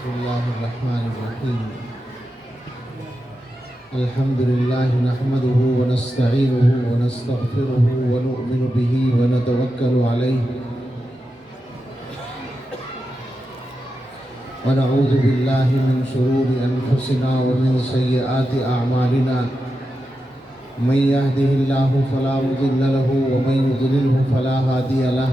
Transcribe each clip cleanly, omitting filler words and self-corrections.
بسم الله الرحمن الرحيم. الحمد لله نحمده ونستعينه ونستغفره ونؤمن به ونتوكل عليه ونعوذ بالله من شرور أنفسنا ومن سيئات أعمالنا. من يهده الله فلا مضل له ومن يضلله فلا هادي له.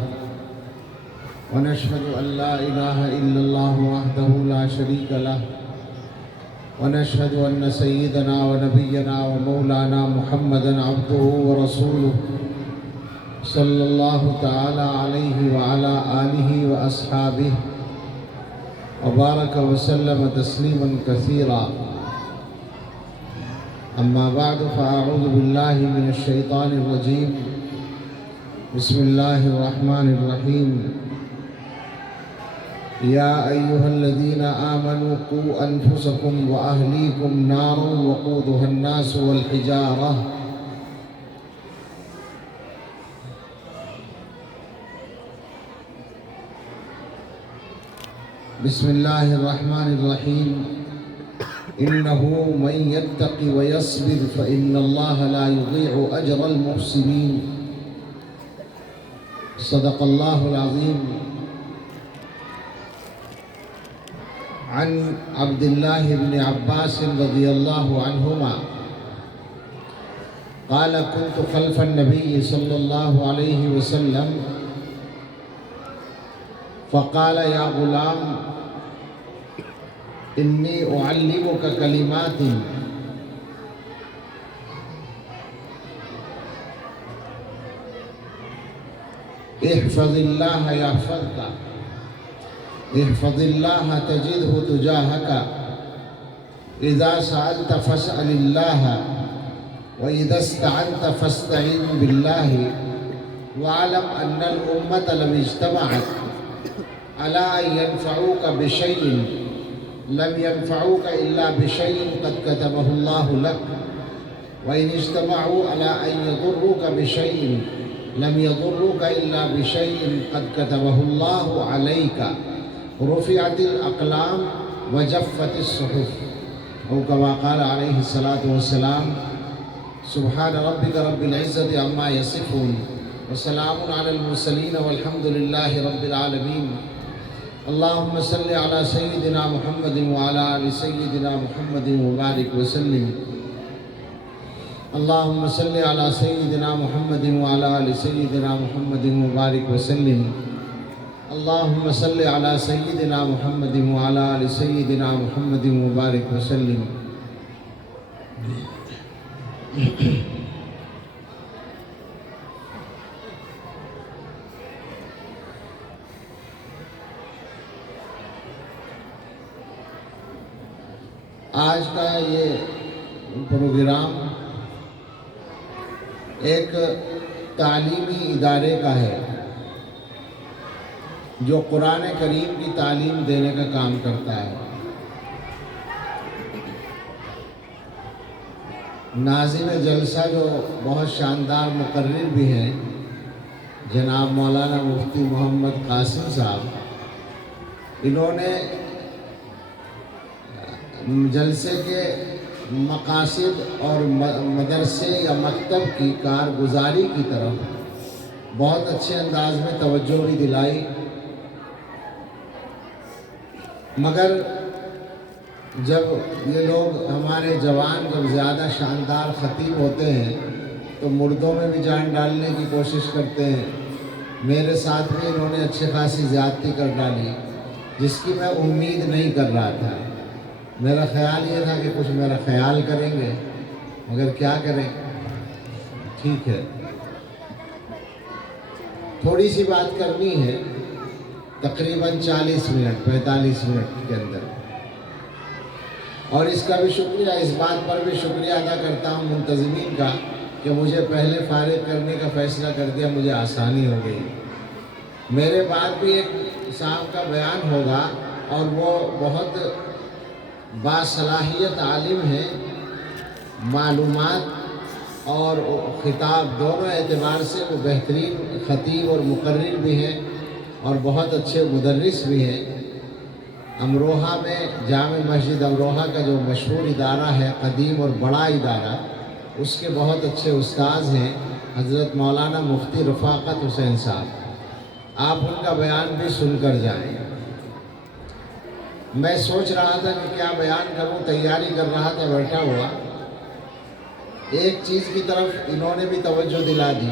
ونشهد أن لا إله إلا الله وحده لا شريك له. ونشهد أن سيدنا ونبينا ومولانا محمدا عبده ورسوله صلى الله تعالى عليه وعلى آله وأصحابه وبارك وسلم تسليما كثيرا. أما بعد فأعوذ بالله من الشيطان الرجيم. بسم الله الرحمن الرحيم. يا أيها الذين آمنوا قوا أنفسكم وأهليكم نارا وقودها الناس والحجارة بسم الله الرحمن الرحيم. إنه من يتق ويصبر فإن الله لا يضيع أجر المحسنين. صدق الله العظيم. عن عبد الله بن عباس رضي الله عنهما قال كنت خلف النبي صلى الله عليه وسلم فقال يا غلام إني أعلمك كلمات احفظ الله يحفظك احفظ الله تجده تجاهك إذا سألت فاسأل الله وإذا استعنت فاستعن بالله واعلم أن الأمة لم اجتمعت على أن ينفعوك بشيء لم ينفعوك إلا بشيء قد كتبه الله لك وإن اجتمعوا على أن يضروك بشيء لم يضروك إلا بشيء قد كتبه الله عليك رفعت الأقلام وجفت الصحف أو كما قال عليه الصلاة والسلام. سبحان ربك رب العزة عما يصفون وسلام على المرسلين والحمد لله رب العالمين. اللهم صل على سيدنا محمد وعلى آل سيدنا محمد وبارك وسلم. اللهم صل على سيدنا محمد وعلى آل سيدنا محمد وبارك وسلم. اللهم صل على سيدنا محمد وعلى آل سيدنا محمد وبارك وسلم. آج کا یہ پروگرام ایک تعلیمی ادارے کا ہے جو قرآن کریم کی تعلیم دینے کا کام کرتا ہے. ناظم جلسہ جو بہت شاندار مقرر بھی ہیں جناب مولانا مفتی محمد قاسم صاحب، انہوں نے جلسے کے مقاصد اور مدرسے یا مکتب کی کارگزاری کی طرف بہت اچھے انداز میں توجہ بھی دلائی. مگر جب یہ لوگ ہمارے جوان جب زیادہ شاندار خطیب ہوتے ہیں تو مردوں میں بھی جان ڈالنے کی کوشش کرتے ہیں. میرے ساتھ بھی انہوں نے اچھے خاصی زیادتی کر ڈالی جس کی میں امید نہیں کر رہا تھا. میرا خیال یہ تھا کہ کچھ میرا خیال کریں گے، مگر کیا کریں. ٹھیک ہے، تھوڑی سی بات کرنی ہے، تقریباً 40 منٹ 45 منٹ کے اندر. اور اس کا بھی شکریہ، اس بات پر بھی شکریہ ادا کرتا ہوں منتظمین کا کہ مجھے پہلے فارغ کرنے کا فیصلہ کر دیا، مجھے آسانی ہو گئی. میرے بعد بھی ایک صاحب کا بیان ہوگا اور وہ بہت باصلاحیت عالم ہیں، معلومات اور خطاب دونوں اعتبار سے وہ بہترین خطیب اور مقرر بھی ہیں اور بہت اچھے مدرس بھی ہیں. امروہہ میں جامع مسجد امروہہ کا جو مشہور ادارہ ہے، قدیم اور بڑا ادارہ، اس کے بہت اچھے استاذ ہیں حضرت مولانا مفتی رفاقت حسین صاحب، آپ ان کا بیان بھی سن کر جائیں۔ میں سوچ رہا تھا کہ کیا بیان کروں، تیاری کر رہا تھا بیٹھا ہوا، ایک چیز کی طرف انہوں نے بھی توجہ دلا دی،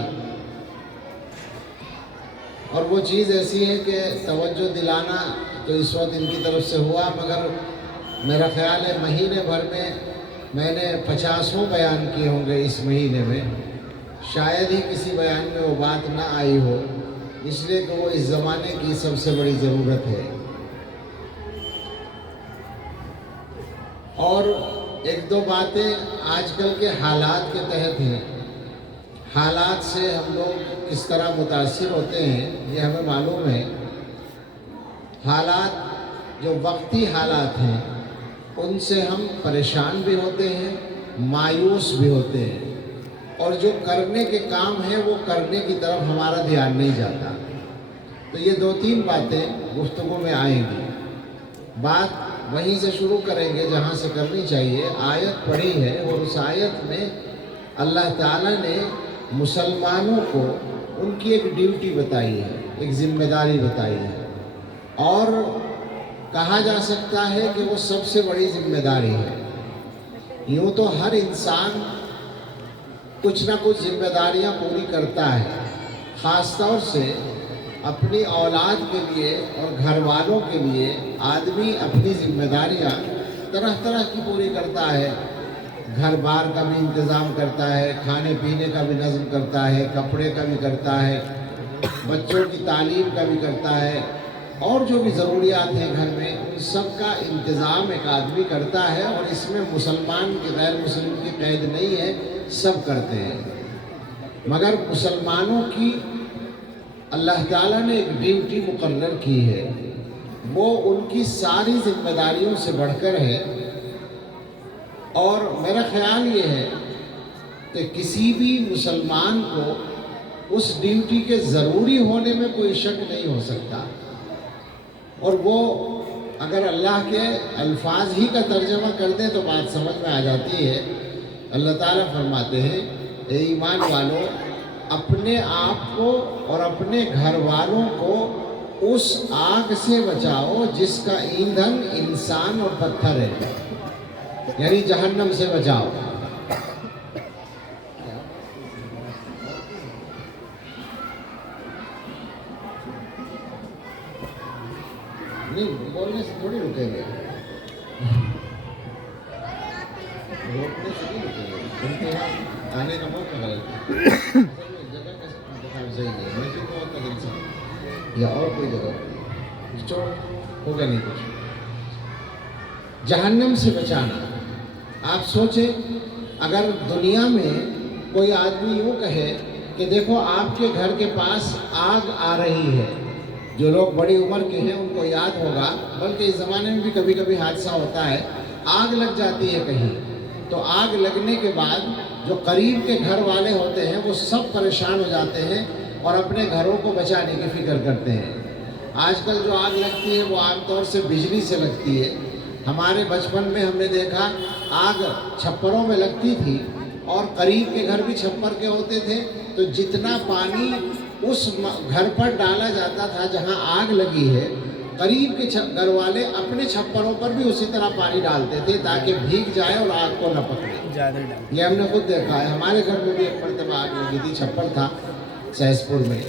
اور وہ چیز ایسی ہے کہ توجہ دلانا تو اس وقت ان کی طرف سے ہوا، مگر میرا خیال ہے مہینے بھر میں نے 50 بیان کیے ہوں گے اس مہینے میں، شاید ہی کسی بیان میں وہ بات نہ آئی ہو، اس لیے کہ وہ اس زمانے کی سب سے بڑی ضرورت ہے۔ اور ایک دو باتیں آج کل کے حالات کے تحت ہیں، حالات سے ہم لوگ کس طرح متاثر ہوتے ہیں یہ ہمیں معلوم ہے۔ حالات جو وقتی حالات ہیں ان سے ہم پریشان بھی ہوتے ہیں، مایوس بھی ہوتے ہیں، اور جو کرنے کے کام ہیں وہ کرنے کی طرف ہمارا دھیان نہیں جاتا۔ تو یہ 2-3 باتیں گفتگو میں آئیں گی، بات وہیں سے شروع کریں گے جہاں سے کرنی چاہیے۔ آیت پڑھی ہے اور اس آیت میں اللہ تعالیٰ نے مسلمانوں کو ان کی ایک ڈیوٹی بتائی ہے، ایک ذمہ داری بتائی ہے، اور کہا جا سکتا ہے کہ وہ سب سے بڑی ذمہ داری ہے۔ یوں تو ہر انسان کچھ نہ کچھ ذمہ داریاں پوری کرتا ہے، خاص طور سے اپنی اولاد کے لیے اور گھر والوں کے لیے آدمی اپنی ذمہ داریاں طرح طرح کی پوری کرتا ہے۔ گھر بار کا بھی انتظام کرتا ہے، کھانے پینے کا بھی نظم کرتا ہے، کپڑے کا بھی کرتا ہے، بچوں کی تعلیم کا بھی کرتا ہے، اور جو بھی ضروریات ہیں گھر میں ان سب کا انتظام ایک آدمی کرتا ہے، اور اس میں مسلمان کی غیر مسلم کی قید نہیں ہے، سب کرتے ہیں۔ مگر مسلمانوں کی اللہ تعالیٰ نے ایک ڈیوٹی مقرر کی ہے، وہ ان کی ساری ذمہ داریوں سے بڑھ کر ہے، اور میرا خیال یہ ہے کہ کسی بھی مسلمان کو اس ڈیوٹی کے ضروری ہونے میں کوئی شک نہیں ہو سکتا، اور وہ اگر اللہ کے الفاظ ہی کا ترجمہ کر دیں تو بات سمجھ میں آ جاتی ہے۔ اللہ تعالیٰ فرماتے ہیں، اے ایمان والو، اپنے آپ کو اور اپنے گھر والوں کو اس آگ سے بچاؤ جس کا ایندھن انسان اور پتھر ہے، یعنی جہنم سے بچاؤ۔ نہیں، بولنے سے تھوڑی رکیں گے، روکنے سے نہیں رکیں گے، ان کے یہاں آنے کا موقع غلط ہے، جگہ کا انتخاب صحیح ہے، مسجد میں ہوتا ہے انسان یا اور کوئی جگہ ہوگا نہیں کچھ۔ جہنم سے بچانا، آپ سوچیں اگر دنیا میں کوئی آدمی یوں کہے کہ دیکھو آپ کے گھر کے پاس آگ آ رہی ہے، جو لوگ بڑی عمر کے ہیں ان کو یاد ہوگا، بلکہ اس زمانے میں بھی کبھی کبھی حادثہ ہوتا ہے، آگ لگ جاتی ہے کہیں، تو آگ لگنے کے بعد جو قریب کے گھر والے ہوتے ہیں وہ سب پریشان ہو جاتے ہیں اور اپنے گھروں کو بچانے کی فکر کرتے ہیں۔ آج کل جو آگ لگتی ہے وہ عام طور سے بجلی سے لگتی ہے۔ ہمارے بچپن میں ہم نے دیکھا آگ چھپروں میں لگتی تھی، اور قریب کے گھر بھی چھپر کے ہوتے تھے، تو جتنا پانی اس گھر پر ڈالا جاتا تھا جہاں آگ لگی ہے، قریب کے گھر والے اپنے چھپروں پر بھی اسی طرح پانی ڈالتے تھے تاکہ بھیگ جائے اور آگ کو نہ پکڑے۔ یہ ہم نے خود دیکھا ہے، ہمارے گھر میں بھی ایک مرتبہ آگ لگی تھی، چھپر تھا سہسپور میں۔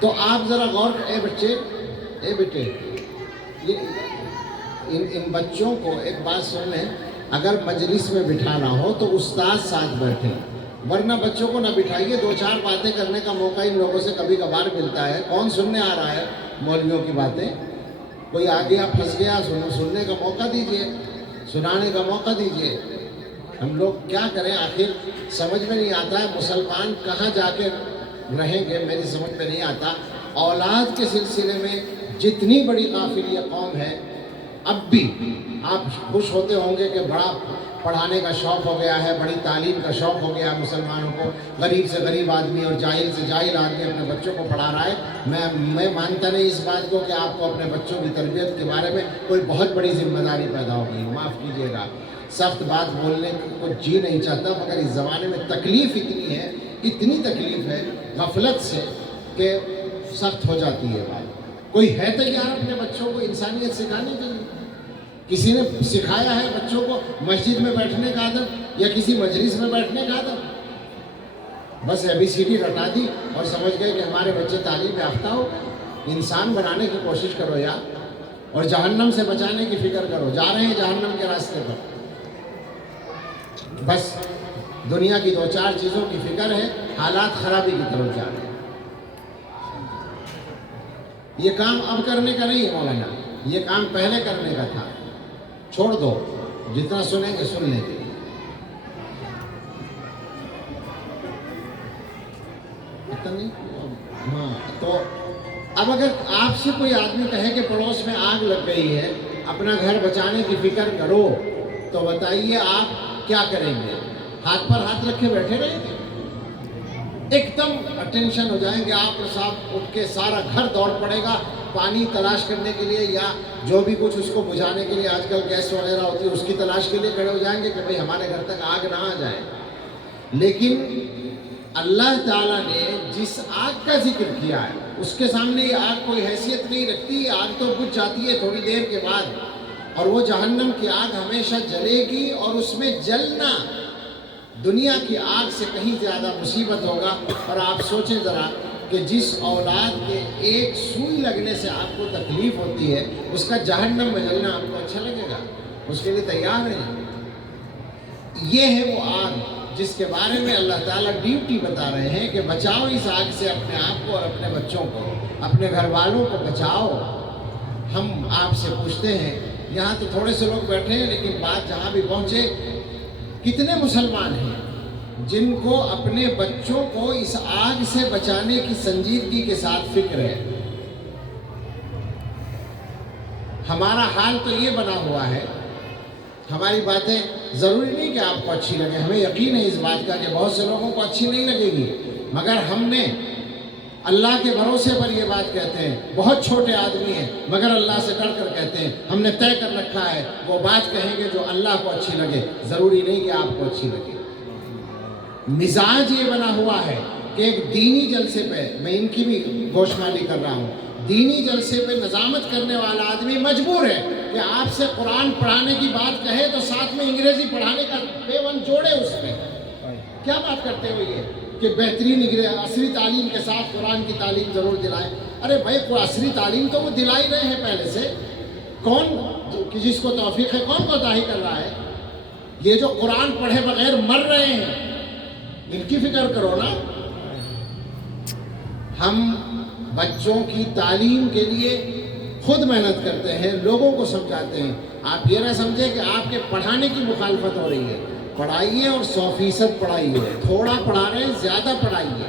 تو آپ ذرا غور اے بچے، اے بیٹے، ان بچوں کو ایک بات سن لیں، اگر مجلس میں بٹھانا ہو تو استاد ساتھ بیٹھے، ورنہ بچوں کو نہ بٹھائیے۔ 2-4 باتیں کرنے کا موقع ان لوگوں سے کبھی کبھار ملتا ہے، کون سننے آ رہا ہے مولویوں کی باتیں؟ کوئی آ گیا پھنس گیا، سننے کا موقع دیجئے، سنانے کا موقع دیجئے۔ ہم لوگ کیا کریں آخر؟ سمجھ میں نہیں آتا ہے مسلمان کہاں جا کے رہیں گے، میری سمجھ میں نہیں آتا۔ اولاد کے سلسلے میں جتنی بڑی غافل یہ قوم ہے، اب بھی آپ خوش ہوتے ہوں گے کہ بڑا پڑھانے کا شوق ہو گیا ہے، بڑی تعلیم کا شوق ہو گیا مسلمانوں کو، غریب سے غریب آدمی اور جاہل سے جاہل آدمی اپنے بچوں کو پڑھا رہا ہے۔ میں مانتا نہیں اس بات کو کہ آپ کو اپنے بچوں کی تربیت کے بارے میں کوئی بہت بڑی ذمہ داری پیدا ہو گئی، معاف کیجیے گا، سخت بات بولنے کو جی نہیں چاہتا، مگر اس زمانے میں تکلیف اتنی ہے، اتنی تکلیف ہے غفلت سے کہ سخت ہو جاتی ہے بات۔ کوئی ہے تیار اپنے بچوں کو انسانیت سکھانے کے لیے؟ کسی نے سکھایا ہے بچوں کو مسجد میں بیٹھنے کا ادب یا کسی مجلس میں بیٹھنے کا ادب؟ بس ABCD رٹا دی اور سمجھ گئے کہ ہمارے بچے تعلیم یافتہ ہو۔ انسان بنانے کی کوشش کرو یار، اور جہنم سے بچانے کی فکر کرو، جا رہے ہیں جہنم کے راستے پر۔ بس دنیا کی 2-4 چیزوں کی فکر ہے، حالات خرابی کی طرف جا رہے ہیں۔ یہ کام اب کرنے کا نہیں ہے مولانا، یہ کام پہلے کرنے کا تھا۔ چھوڑ دو، جتنا سنیں گے سن لیں گے۔ ہاں، تو اب اگر آپ سے کوئی آدمی کہے کہ پڑوس میں آگ لگ گئی ہے، اپنا گھر بچانے کی فکر کرو، تو بتائیے آپ کیا کریں گے؟ ہاتھ پر ہاتھ رکھے بیٹھے رہیں گے؟ ایک دم اٹینشن ہو جائیں گے آپ صاحب، اٹھ کے سارا گھر دوڑ پڑے گا پانی تلاش کرنے کے لیے، یا جو بھی کچھ اس کو بجھانے کے لیے آج کل گیس وغیرہ ہوتی ہے اس کی تلاش کے لیے کھڑے ہو جائیں گے کہ بھئی ہمارے گھر تک آگ نہ آ جائے۔ لیکن اللہ تعالیٰ نے جس آگ کا ذکر کیا ہے اس کے سامنے یہ آگ کوئی حیثیت نہیں رکھتی، آگ تو بجھ جاتی ہے تھوڑی دیر کے بعد، اور وہ جہنم کی آگ ہمیشہ جلے گی، اور اس میں جلنا دنیا کی آگ سے کہیں زیادہ مصیبت ہوگا۔ اور آپ سوچیں ذرا کہ جس اولاد کے ایک سوئی لگنے سے آپ کو تکلیف ہوتی ہے، اس کا جہنم میں جلنا آپ کو اچھا لگے گا؟ اس کے لیے تیار ہیں؟ یہ ہے وہ آگ جس کے بارے میں اللہ تعالیٰ ڈیوٹی بتا رہے ہیں کہ بچاؤ اس آگ سے اپنے آپ کو اور اپنے بچوں کو، اپنے گھر والوں کو بچاؤ۔ ہم آپ سے پوچھتے ہیں، یہاں تو تھوڑے سے لوگ بیٹھے ہیں لیکن بات جہاں بھی پہنچے، کتنے مسلمان ہیں جن کو اپنے بچوں کو اس آگ سے بچانے کی سنجیدگی کے ساتھ فکر ہے؟ ہمارا حال تو یہ بنا ہوا ہے، ہماری باتیں ضروری نہیں کہ آپ کو اچھی لگیں، ہمیں یقین ہے اس بات کا کہ بہت سے لوگوں کو اچھی نہیں لگے گی، مگر ہم نے اللہ کے بھروسے پر یہ بات کہتے ہیں، بہت چھوٹے آدمی ہیں مگر اللہ سے ڈر کر کہتے ہیں، ہم نے طے کر رکھا ہے وہ بات کہیں گے جو اللہ کو اچھی لگے، ضروری نہیں کہ آپ کو اچھی لگے۔ مزاج یہ بنا ہوا ہے کہ ایک دینی جلسے پہ، میں ان کی بھی گوشمالی کر رہا ہوں، دینی جلسے پہ نظامت کرنے والا آدمی مجبور ہے کہ آپ سے قرآن پڑھانے کی بات کہے تو ساتھ میں انگریزی پڑھانے کا پیون جوڑے اس میں۔ کیا بات کرتے ہو یہ کہ بہترین عصری تعلیم کے ساتھ قرآن کی تعلیم ضرور دلائیں؟ ارے بھائی عصری تعلیم تو وہ دلا ہی رہے ہیں پہلے سے، کون جس کو توفیق ہے کون کوتاہی کر رہا ہے؟ یہ جو قرآن پڑھے بغیر مر رہے ہیں ان کی فکر کرو نا۔ ہم بچوں کی تعلیم کے لیے خود محنت کرتے ہیں، لوگوں کو سمجھاتے ہیں۔ آپ یہ نہ سمجھیں کہ آپ کے پڑھانے کی مخالفت ہو رہی ہے، پڑھائیے اور 100% پڑھائیے، تھوڑا پڑھا رہے ہیں زیادہ پڑھائیے،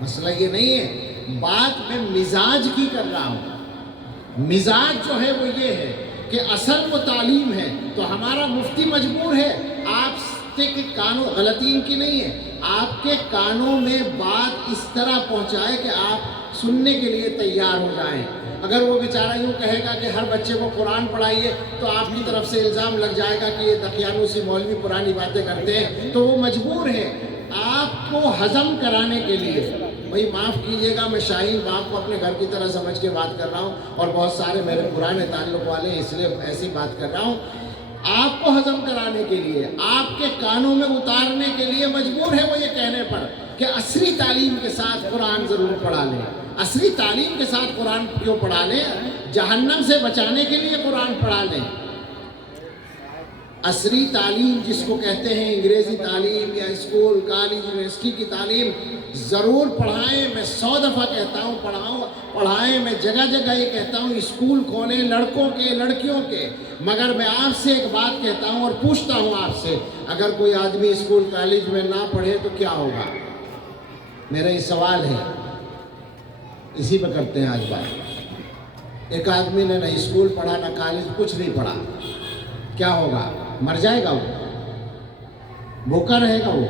مسئلہ یہ نہیں ہے۔ بات میں مزاج کی کر رہا ہوں، مزاج جو ہے وہ یہ ہے کہ اصل وہ تعلیم ہے، تو ہمارا مفتی مجبور ہے آپ کے کانوں، غلطی ان کی نہیں ہے، آپ کے کانوں میں بات اس طرح پہنچائے کہ آپ سننے کے لیے تیار ہو جائیں۔ اگر وہ بیچارہ یوں کہے گا کہ ہر بچے کو قرآن پڑھائیے تو آپ کی طرف سے الزام لگ جائے گا کہ یہ دقیانوسی مولوی پرانی باتیں کرتے ہیں، تو وہ مجبور ہے آپ کو ہضم کرانے کے لیے۔ بھائی معاف کیجیے گا، میں شاہین باپ کو اپنے گھر کی طرح سمجھ کے بات کر رہا ہوں، اور بہت سارے میرے پرانے تعلق والے ہیں اس لیے ایسی بات کر رہا ہوں۔ آپ کو ہضم کرانے کے لیے، آپ کے کانوں میں اتارنے کے لیے مجبور ہے وہ یہ کہنے پر کہ عصری تعلیم کے ساتھ قرآن ضرور پڑھا لیں۔ عصری تعلیم کے ساتھ قرآن کیوں پڑھا لیں؟ جہنم سے بچانے کے لیے قرآن پڑھا لیں۔ عصری تعلیم جس کو کہتے ہیں انگریزی تعلیم یا اسکول کالج یونیورسٹی کی تعلیم ضرور پڑھائیں، میں 100 دفعہ کہتا ہوں پڑھائیں، میں جگہ جگہ یہ کہتا ہوں اسکول کھولیں لڑکوں کے لڑکیوں کے، مگر میں آپ سے ایک بات کہتا ہوں اور پوچھتا ہوں آپ سے، اگر کوئی آدمی اسکول کالج میں نہ پڑھے تو کیا ہوگا؟ میرا یہ سوال ہے، اسی پہ کرتے ہیں آج بات۔ ایک آدمی نے نہ اسکول پڑھا نہ کالج، کچھ نہیں پڑھا، کیا ہوگا؟ مر جائے گا وہ؟ بھوکا رہے گا وہ؟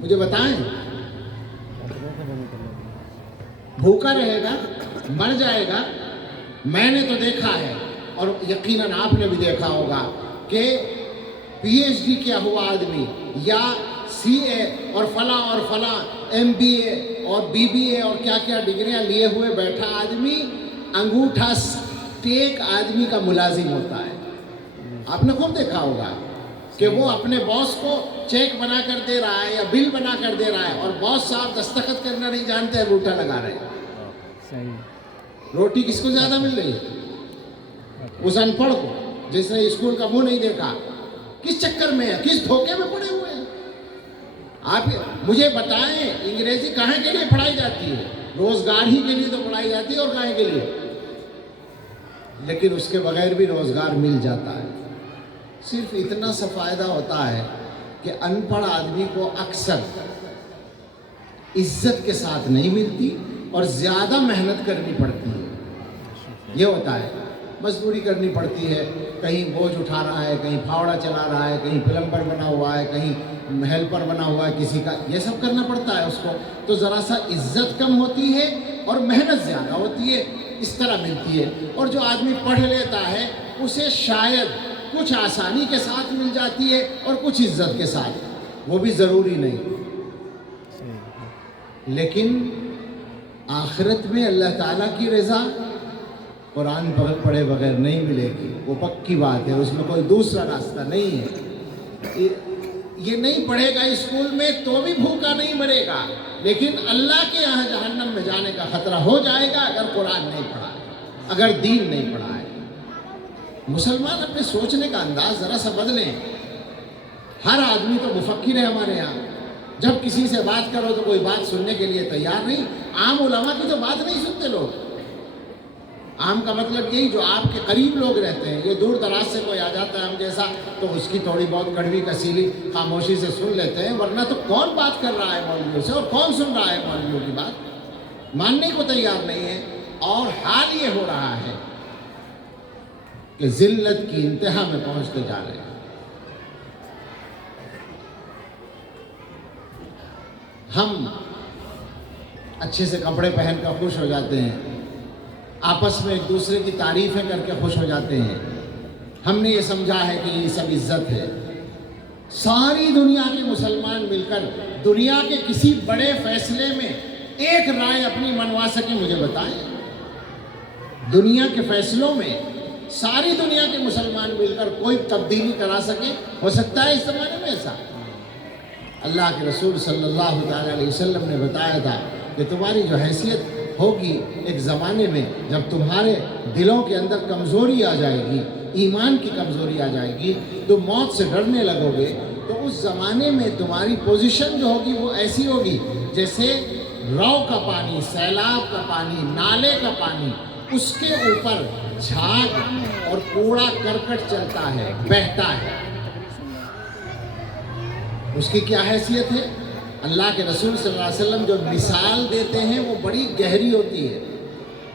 مجھے بتائیں، بھوکا رہے گا، مر جائے گا؟ میں نے تو دیکھا ہے، اور یقیناً آپ نے بھی دیکھا ہوگا کہ پی ایچ ڈی کیا ہوا آدمی یا سی اے اور فلاں ایم بی اے اور بی بی اے اور کیا کیا ڈگریاں لیے ہوئے بیٹھا آدمی انگوٹھا ٹیک آدمی کا ملازم ہوتا ہے۔ آپ نے خوب دیکھا ہوگا کہ وہ اپنے باس کو چیک بنا کر دے رہا ہے یا بل بنا کر دے رہا ہے، اور باس صاحب دستخط کرنا نہیں جانتے، انگوٹھا لگا رہے ہیں۔ روٹی کس کو زیادہ مل رہی ہے؟ اس ان پڑھ کو جس نے اسکول کا منہ نہیں دیکھا۔ کس چکر میں ہے، کس دھوکے میں پڑے ہوئے ہیں؟ آپ مجھے بتائیں، انگریزی کہاں کے لیے پڑھائی جاتی ہے؟ روزگار ہی کے لیے تو پڑھائی جاتی ہے، اور کہاں کے لیے؟ لیکن اس کے بغیر بھی روزگار مل جاتا ہے۔ صرف اتنا سا فائدہ ہوتا ہے کہ ان پڑھ آدمی کو اکثر عزت کے ساتھ نہیں ملتی اور زیادہ محنت کرنی پڑتی ہے۔ یہ ہوتا ہے، مزدوری کرنی پڑتی ہے، کہیں بوجھ اٹھا رہا ہے، کہیں پھاوڑا چلا رہا ہے، کہیں پلمبر بنا ہوا ہے، کہیں ہیلپر بنا ہوا ہے کسی کا، یہ سب کرنا پڑتا ہے اس کو، تو ذرا سا عزت کم ہوتی ہے اور محنت زیادہ ہوتی ہے، اس طرح ملتی ہے۔ اور جو آدمی پڑھ لیتا ہے اسے شاید کچھ آسانی کے ساتھ مل جاتی ہے اور کچھ عزت کے ساتھ، وہ بھی ضروری نہیں۔ لیکن آخرت میں اللہ تعالیٰ کی رضا قرآن پڑھے بغیر نہیں ملے گی، وہ پکی بات ہے، اس میں کوئی دوسرا راستہ نہیں ہے۔ یہ نہیں پڑھے گا اسکول میں تو بھی بھوکا نہیں مرے گا، لیکن اللہ کے یہاں جہنم میں جانے کا خطرہ ہو جائے گا اگر قرآن نہیں پڑھا ہے، اگر دین نہیں پڑھا ہے۔ مسلمان اپنے سوچنے کا انداز ذرا سا بدلیں۔ ہر آدمی تو مفکر ہے ہمارے یہاں، جب کسی سے بات کرو تو کوئی بات سننے کے لیے تیار نہیں۔ عام علماء کی تو بات نہیں سنتے لوگ۔ عام کا مطلب یہی جو آپ کے قریب لوگ رہتے ہیں، یہ دور دراز سے کوئی آ جاتا ہے ہم جیسا تو اس کی تھوڑی بہت کڑوی کسیلی خاموشی سے سن لیتے ہیں، ورنہ تو کون بات کر رہا ہے مولویوں سے، اور کون سن رہا ہے مولویوں کی بات؟ ماننے کو تیار نہیں ہے۔ اور حال یہ ہو رہا ہے کہ ذلت کی انتہا میں پہنچتے جا رہے ہیں۔ ہم اچھے سے کپڑے پہن کر خوش ہو جاتے ہیں، آپس میں ایک دوسرے کی تعریفیں کر کے خوش ہو جاتے ہیں۔ ہم نے یہ سمجھا ہے کہ یہ سب عزت ہے۔ ساری دنیا کے مسلمان مل کر دنیا کے کسی بڑے فیصلے میں ایک رائے اپنی منوا سکیں، مجھے بتائیں۔ دنیا کے فیصلوں میں ساری دنیا کے مسلمان مل کر کوئی تبدیلی کرا سکیں؟ ہو سکتا ہے اس زمانے میں ایسا؟ اللہ کے رسول صلی اللہ تعالیٰ علیہ وسلم نے بتایا تھا کہ تمہاری جو حیثیت ہوگی ایک زمانے میں جب تمہارے دلوں کے اندر کمزوری آ جائے گی، ایمان کی کمزوری آ جائے گی، تو موت سے ڈرنے لگو گے، تو اس زمانے میں تمہاری پوزیشن جو ہوگی وہ ایسی ہوگی جیسے رو کا پانی، سیلاب کا پانی، نالے کا پانی، اس کے اوپر جھاگ اور کوڑا کرکٹ چلتا ہے، بہتا ہے۔ اس کی کیا حیثیت ہے؟ اللہ کے رسول صلی اللہ علیہ وسلم جو مثال دیتے ہیں وہ بڑی گہری ہوتی ہے۔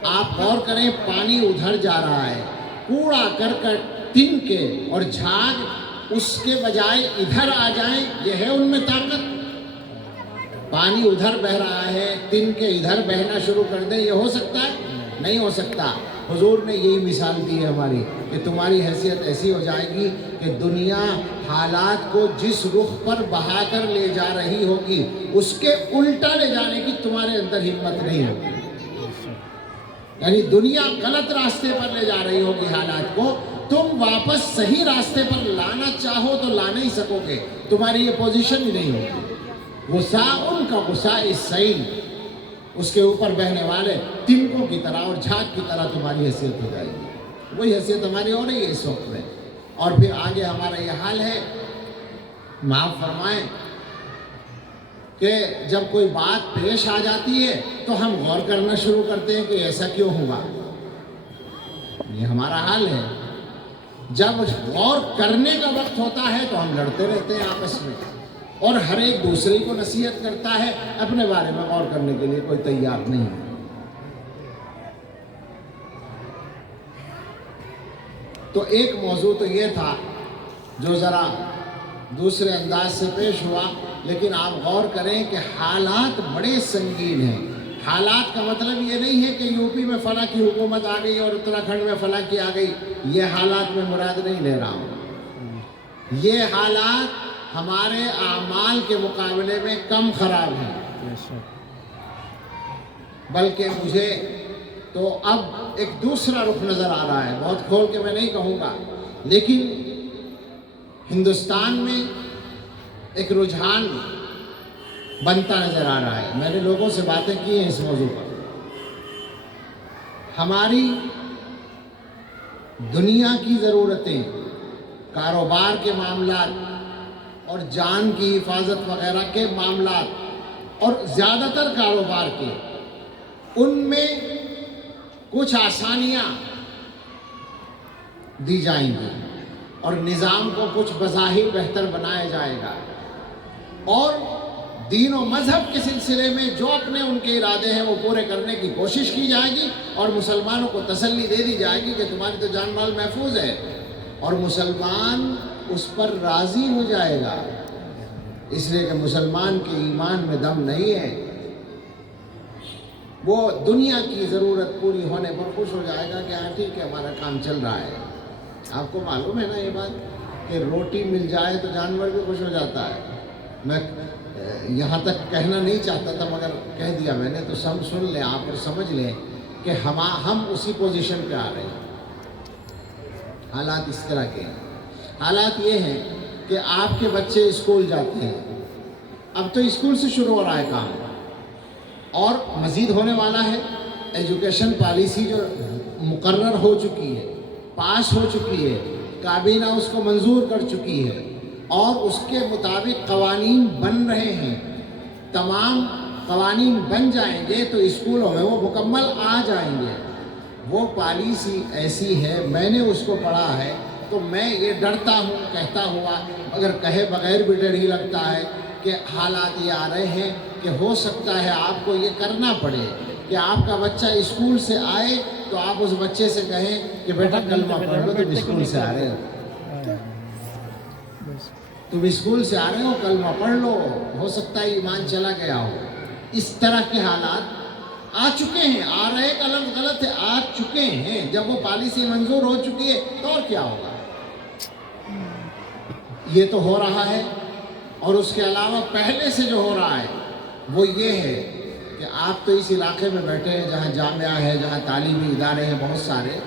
آپ غور کریں، پانی ادھر جا رہا ہے، کوڑا کرکٹ تنکے اور جھاگ اس کے بجائے ادھر آ جائیں، یہ ہے ان میں طاقت۔ پانی ادھر بہ رہا ہے، تنکے ادھر بہنا شروع کر دیں، یہ ہو سکتا ہے؟ نہیں ہو سکتا۔ حضور نے یہی مثال دی ہے ہماری کہ تمہاری حیثیت ایسی ہو جائے گی کہ دنیا حالات کو جس رخ پر بہا کر لے جا رہی ہوگی اس کے الٹا لے جانے کی تمہارے اندر ہمت نہیں ہوگی۔ یعنی دنیا غلط راستے پر لے جا رہی ہوگی حالات کو، تم واپس صحیح راستے پر لانا چاہو تو لا نہیں سکو گے، تمہاری یہ پوزیشن ہی نہیں ہوگی۔ غصہ ان کا غصہ السیل، اس کے اوپر بہنے والے تنکوں کی طرح اور جھاگ کی طرح تمہاری حیثیت ہو جائے گی۔ وہی حیثیت ہماری ہو رہی ہے اس وقت میں، اور پھر آگے ہمارا یہ حال ہے، معاف فرمائیں، کہ جب کوئی بات پیش آ جاتی ہے تو ہم غور کرنا شروع کرتے ہیں کہ ایسا کیوں ہوا۔ یہ ہمارا حال ہے۔ جب غور کرنے کا وقت ہوتا ہے تو ہم لڑتے رہتے ہیں آپس میں، اور ہر ایک دوسرے کو نصیحت کرتا ہے، اپنے بارے میں غور کرنے کے لیے کوئی تیار نہیں ہے۔ تو ایک موضوع تو یہ تھا جو ذرا دوسرے انداز سے پیش ہوا، لیکن آپ غور کریں کہ حالات بڑے سنگین ہیں۔ حالات کا مطلب یہ نہیں ہے کہ یو پی میں فلاں کی حکومت آ گئی اور اتراکھنڈ میں فلاں کی آ گئی، یہ حالات میں مراد نہیں لے رہا ہوں۔ یہ حالات ہمارے اعمال کے مقابلے میں کم خراب ہیں، بلکہ مجھے تو اب ایک دوسرا رخ نظر آ رہا ہے، بہت کھول کے میں نہیں کہوں گا، لیکن ہندوستان میں ایک رجحان بنتا نظر آ رہا ہے۔ میں نے لوگوں سے باتیں کی ہیں اس موضوع پر۔ ہماری دنیا کی ضرورتیں، کاروبار کے معاملات اور جان کی حفاظت وغیرہ کے معاملات، اور زیادہ تر کاروبار کے، ان میں کچھ آسانیاں دی جائیں گی اور نظام کو کچھ بظاہر بہتر بنایا جائے گا، اور دین و مذہب کے سلسلے میں جو اپنے ان کے ارادے ہیں وہ پورے کرنے کی کوشش کی جائے گی، اور مسلمانوں کو تسلی دے دی جائے گی کہ تمہاری تو جان مال محفوظ ہے، اور مسلمان اس پر راضی ہو جائے گا، اس لیے کہ مسلمان کے ایمان میں دم نہیں ہے۔ وہ دنیا کی ضرورت پوری ہونے پر خوش ہو جائے گا کہ ہاں ٹھیک ہے، ہمارا کام چل رہا ہے۔ آپ کو معلوم ہے نا یہ بات کہ روٹی مل جائے تو جانور بھی خوش ہو جاتا ہے۔ میں یہاں تک کہنا نہیں چاہتا تھا مگر کہہ دیا میں نے، تو سب سن لیں آپ اور سمجھ لیں کہ ہم اسی پوزیشن پہ آ رہے ہیں۔ حالات اس طرح کے ہیں۔ حالات یہ ہیں کہ آپ کے بچے اسکول جاتے ہیں، اب تو اسکول سے شروع ہو رہا ہے کام، اور مزید ہونے والا ہے۔ ایجوکیشن پالیسی جو مقرر ہو چکی ہے، پاس ہو چکی ہے، کابینہ اس کو منظور کر چکی ہے، اور اس کے مطابق قوانین بن رہے ہیں۔ تمام قوانین بن جائیں گے تو اسکولوں میں وہ مکمل آ جائیں گے۔ وہ پالیسی ایسی ہے، میں نے اس کو پڑھا ہے تو میں یہ ڈرتا ہوں کہتا ہوا، مگر کہے بغیر بھی ڈر ہی لگتا ہے کہ حالات یہ آ رہے ہیں کہ ہو سکتا ہے آپ کو یہ کرنا پڑے کہ آپ کا بچہ اسکول سے آئے تو آپ اس بچے سے کہیں کہ بیٹا کلمہ پڑھ لو، تم اسکول سے آ رہے ہو، تم اسکول سے آ رہے ہو، کلمہ پڑھ لو، ہو سکتا ہے ایمان چلا گیا ہو۔ اس طرح کے حالات آ چکے ہیں، آ رہے کا لفظ غلط ہے، آ چکے ہیں۔ جب وہ پالیسی منظور ہو چکی ہے تو اور کیا ہوگا؟ یہ تو ہو رہا ہے، اور اس کے علاوہ پہلے سے جو ہو رہا ہے وہ یہ ہے کہ آپ تو اس علاقے میں بیٹھے ہیں جہاں جامعہ ہے، جہاں تعلیمی ادارے ہیں بہت سارے،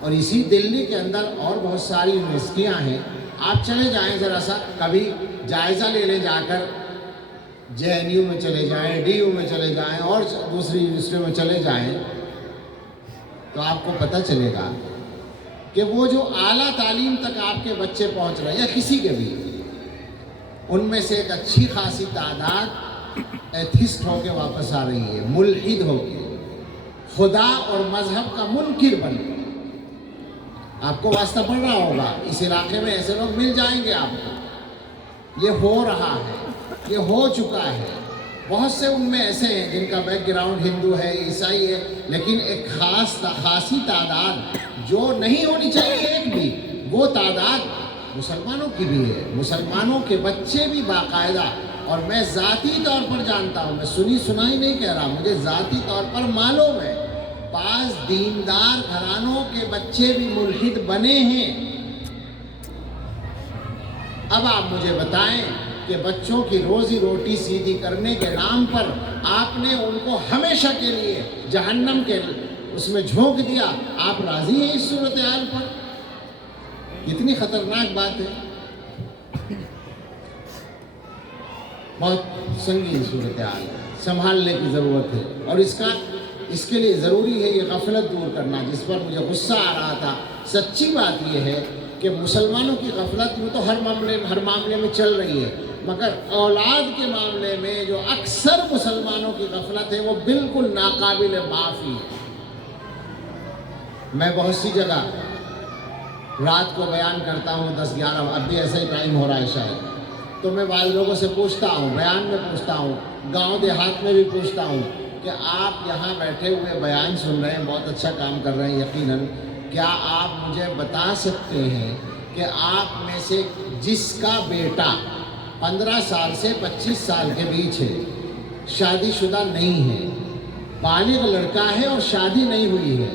اور اسی دلی کے اندر اور بہت ساری یونیورسٹیاں ہیں۔ آپ چلے جائیں ذرا سا کبھی جائزہ لے لیں، جا کر جے این یو میں چلے جائیں، ڈی یو میں چلے جائیں، اور دوسری یونیورسٹیوں میں چلے جائیں، تو آپ کو پتہ چلے گا کہ وہ جو اعلیٰ تعلیم تک آپ کے بچے پہنچ رہے ہیں یا کسی کے بھی، ان میں سے ایک اچھی خاصی تعداد ایتھسٹ ہو کے واپس آ رہی ہے، ملحد ہو کے، خدا اور مذہب کا منکر بن کے۔ آپ کو واسطہ پڑ رہا ہوگا، اس علاقے میں ایسے لوگ مل جائیں گے آپ کو۔ یہ ہو رہا ہے، یہ ہو چکا ہے۔ بہت سے ان میں ایسے ہیں جن کا بیک گراؤنڈ ہندو ہے، عیسائی ہے، لیکن ایک خاصی تعداد جو نہیں ہونی چاہیے ایک بھی، وہ تعداد مسلمانوں کی بھی ہے۔ مسلمانوں کے بچے بھی باقاعدہ، اور میں ذاتی طور پر جانتا ہوں، میں سنی سنائی نہیں کہہ رہا، مجھے ذاتی طور پر معلوم ہے، بعض دیندار گھرانوں کے بچے بھی ملحد بنے ہیں۔ اب آپ مجھے بتائیں کہ بچوں کی روزی روٹی سیدھی کرنے کے نام پر آپ نے ان کو ہمیشہ کے لیے جہنم کے اس میں جھونک دیا، آپ راضی ہیں اس صورتحال پر؟ کتنی خطرناک بات ہے، بہت سنگین صورتحال ہے، سنبھالنے کی ضرورت ہے، اور اس کے لیے ضروری ہے یہ غفلت دور کرنا، جس پر مجھے غصہ آ رہا تھا۔ سچی بات یہ ہے کہ مسلمانوں کی غفلت میں تو ہر معاملے میں چل رہی ہے، مگر اولاد کے معاملے میں جو اکثر مسلمانوں کی غفلت ہے وہ بالکل ناقابل معافی ہے۔ میں بہت سی جگہ رات کو بیان کرتا ہوں 10-11، اب بھی ایسا ہی ٹائم ہو رہا ہے شاید، تو میں بعض لوگوں سے پوچھتا ہوں، بیان میں پوچھتا ہوں، گاؤں دیہات میں بھی پوچھتا ہوں کہ آپ یہاں بیٹھے ہوئے بیان سن رہے ہیں، بہت اچھا کام کر رہے ہیں یقیناً، کیا آپ مجھے بتا سکتے ہیں کہ آپ میں سے جس کا بیٹا 15 سال سے 25 سال کے بیچ ہے، شادی شدہ نہیں ہے، بالغ لڑکا ہے اور شادی نہیں ہوئی ہے،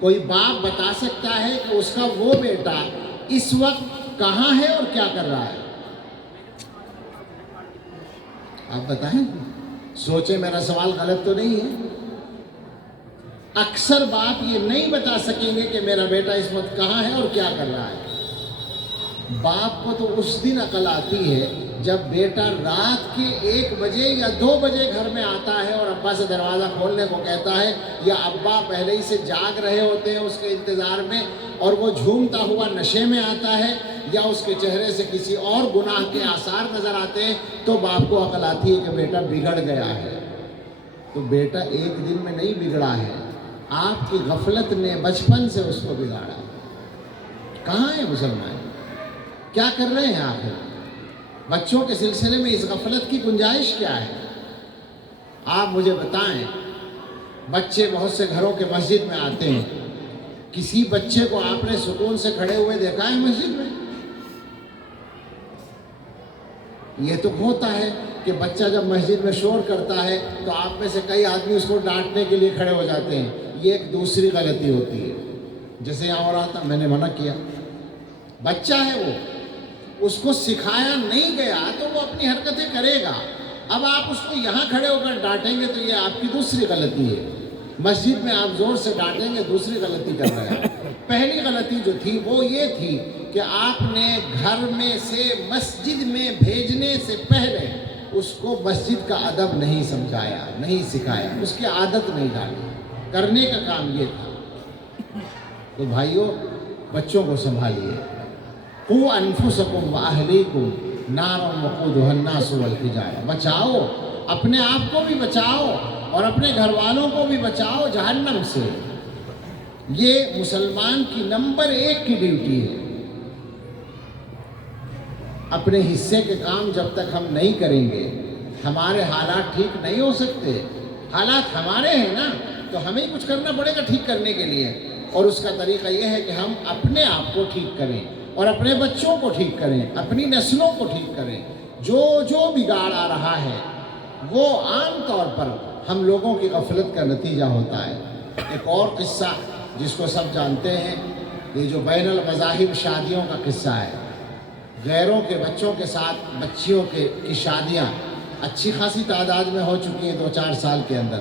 کوئی باپ بتا سکتا ہے کہ اس کا وہ بیٹا اس وقت کہاں ہے اور کیا کر رہا ہے؟ آپ بتائیں، سوچیں میرا سوال غلط تو نہیں ہے؟ اکثر باپ یہ نہیں بتا سکیں گے کہ میرا بیٹا اس وقت کہاں ہے اور کیا کر رہا ہے۔ باپ کو تو اس دن عقل آتی ہے جب بیٹا رات کے 1 بجے یا 2 بجے گھر میں آتا ہے اور ابا سے دروازہ کھولنے کو کہتا ہے، یا ابا پہلے ہی سے جاگ رہے ہوتے ہیں اس کے انتظار میں اور وہ جھومتا ہوا نشے میں آتا ہے، یا اس کے چہرے سے کسی اور گناہ کے آثار نظر آتے ہیں، تو باپ کو عقل آتی ہے کہ بیٹا بگڑ گیا ہے۔ تو بیٹا ایک دن میں نہیں بگڑا ہے، آپ کی غفلت نے بچپن سے اس کو بگاڑا۔ کہاں ہے مسلمان؟ کیا کر رہے ہیں آخر؟ بچوں کے سلسلے میں اس غفلت کی گنجائش کیا ہے؟ آپ مجھے بتائیں، بچے بہت سے گھروں کے مسجد میں آتے ہیں، کسی بچے کو آپ نے سکون سے کھڑے ہوئے دیکھا ہے مسجد میں؟ یہ تو ہوتا ہے کہ بچہ جب مسجد میں شور کرتا ہے تو آپ میں سے کئی آدمی اس کو ڈانٹنے کے لیے کھڑے ہو جاتے ہیں۔ یہ ایک دوسری غلطی ہوتی ہے۔ جیسے یہاں ہو رہا تھا، میں نے منع کیا، بچہ ہے وہ، اس کو سکھایا نہیں گیا تو وہ اپنی حرکتیں کرے گا۔ اب آپ اس کو یہاں کھڑے ہو کر ڈانٹیں گے تو یہ آپ کی دوسری غلطی ہے۔ مسجد میں آپ زور سے ڈانٹیں گے، دوسری غلطی کر رہے ہیں۔ پہلی غلطی جو تھی وہ یہ تھی کہ آپ نے گھر میں سے مسجد میں بھیجنے سے پہلے اس کو مسجد کا ادب نہیں سمجھایا، نہیں سکھایا، اس کی عادت نہیں ڈالی۔ کرنے کا کام یہ تھا۔ تو بھائیوں، بچوں کو سنبھالیے۔ قوا انفسکم واہلیکم نارا وقودھا الناس والحجارہ، بچاؤ، اپنے آپ کو بھی بچاؤ اور اپنے گھر والوں کو بھی بچاؤ جہنم سے۔ یہ مسلمان کی نمبر 1 کی ڈیوٹی ہے۔ اپنے حصے کے کام جب تک ہم نہیں کریں گے، ہمارے حالات ٹھیک نہیں ہو سکتے۔ حالات ہمارے ہیں نا، تو ہمیں کچھ کرنا پڑے گا ٹھیک کرنے کے لیے، اور اس کا طریقہ یہ ہے کہ ہم اپنے آپ کو ٹھیک کریں اور اپنے بچوں کو ٹھیک کریں، اپنی نسلوں کو ٹھیک کریں۔ جو بگاڑ آ رہا ہے وہ عام طور پر ہم لوگوں کی غفلت کا نتیجہ ہوتا ہے۔ ایک اور قصہ جس کو سب جانتے ہیں، یہ جو بین المذاہب شادیوں کا قصہ ہے، غیروں کے بچوں کے ساتھ بچیوں کی شادیاں اچھی خاصی تعداد میں ہو چکی ہیں 2-4 سال کے اندر۔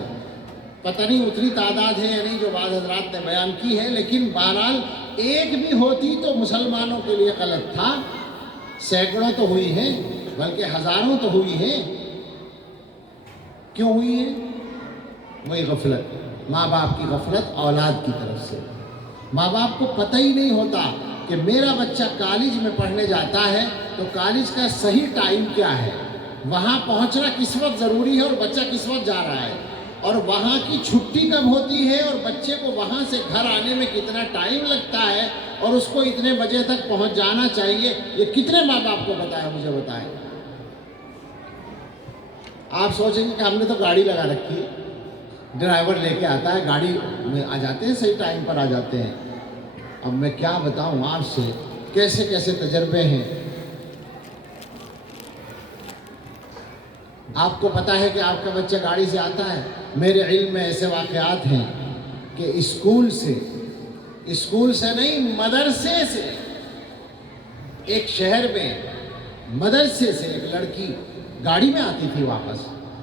پتہ نہیں اتنی تعداد ہے یا نہیں جو بعض حضرات نے بیان کی ہے، لیکن بہرحال ایک بھی ہوتی تو مسلمانوں کے لیے غلط تھا۔ سینکڑوں تو ہوئی ہیں، بلکہ ہزاروں تو ہوئی ہیں۔ کیوں ہوئی ہے؟ وہی غفلت، ماں باپ کی غفلت اولاد کی طرف سے۔ ماں باپ کو پتہ ہی نہیں ہوتا کہ میرا بچہ کالج میں پڑھنے جاتا ہے تو کالج کا صحیح ٹائم کیا ہے، وہاں پہنچنا کس وقت ضروری ہے اور بچہ کس وقت جا رہا ہے، اور وہاں کی چھٹی کب ہوتی ہے اور بچے کو وہاں سے گھر آنے میں کتنا ٹائم لگتا ہے اور اس کو اتنے بجے تک پہنچ جانا چاہیے۔ یہ کتنے ماں باپ کو پتہ ہے؟ مجھے بتائیں۔ آپ سوچیں گے کہ ہم نے تو گاڑی لگا رکھی ہے، ڈرائیور لے کے آتا ہے، گاڑی میں آ جاتے ہیں، صحیح ٹائم پر آ جاتے ہیں۔ اب میں کیا بتاؤں آپ سے، کیسے کیسے تجربے ہیں۔ آپ کو پتہ ہے کہ آپ کا بچہ گاڑی سے آتا ہے، میرے علم میں ایسے واقعات ہیں کہ اسکول سے نہیں، مدرسے سے، ایک شہر میں مدرسے سے ایک لڑکی گاڑی میں آتی تھی واپس،